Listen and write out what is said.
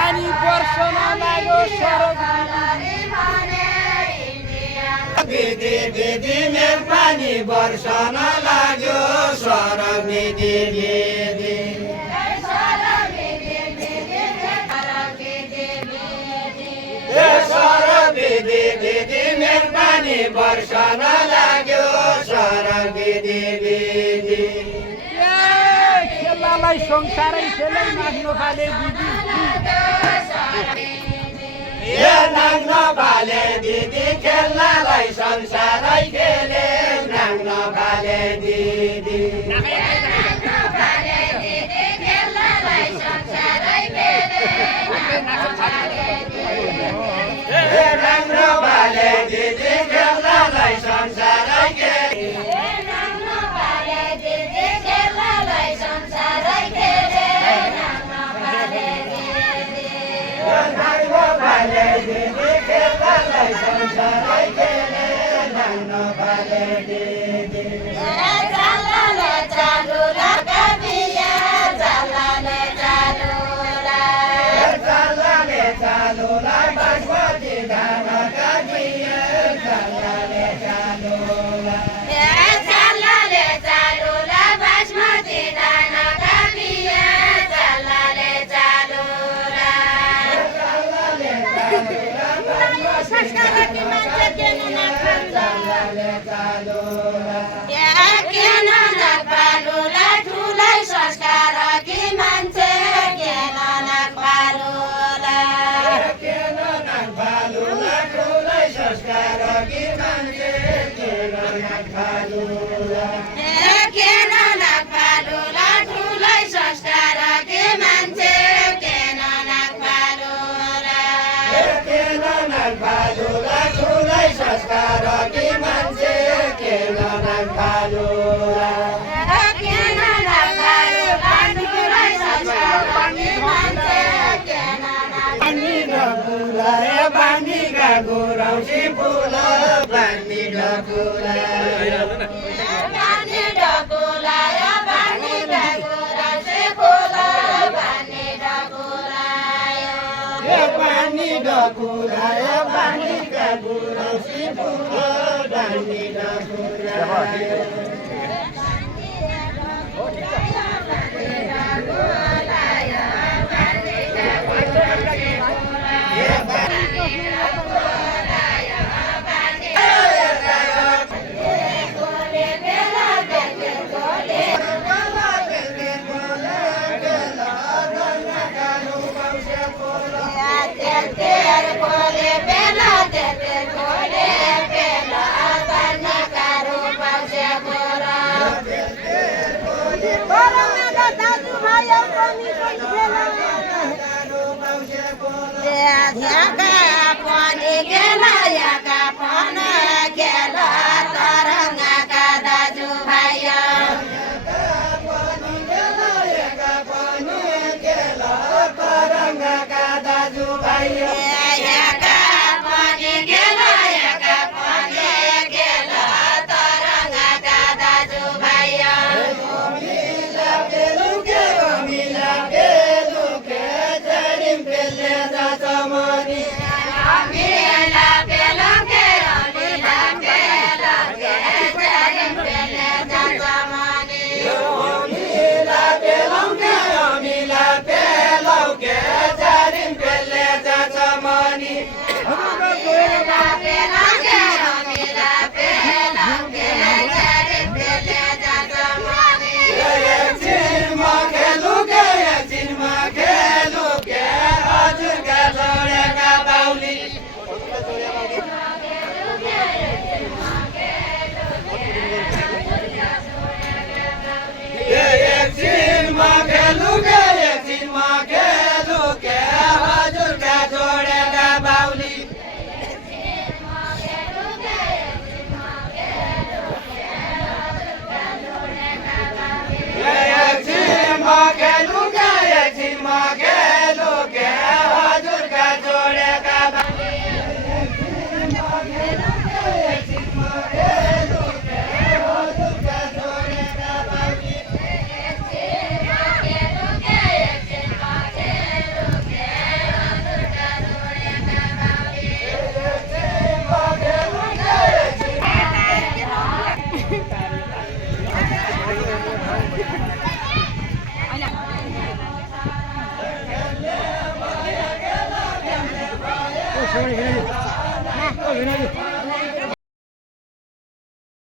पानी वर्षन लाग्यो सरग विधि विधि मेरो पानी वर्षन लाग्यो सरग विधि विधि सरग विधि विधि मेरो पानी वर्षन लाग्यो सरग विधि विधि खेल्नलाई संसारै खेलै नाच्नु फाले दिदी नाग्न भाले दिदी खेल्नलाई संसारै खेले नाग्न भाले दिदी नाग्न भाले दिदी खेल्नलाई संसारै खेले नाग्न भाले दिदी खेल्नलाई संसारै खेले Gurausi pula bani dakula bani dakula ya bani gurausi pula bani dakula ya bani dakula ya bani gurausi pula bani dakula Yeah. सेवाडी भिनाजु ओ भिनाजु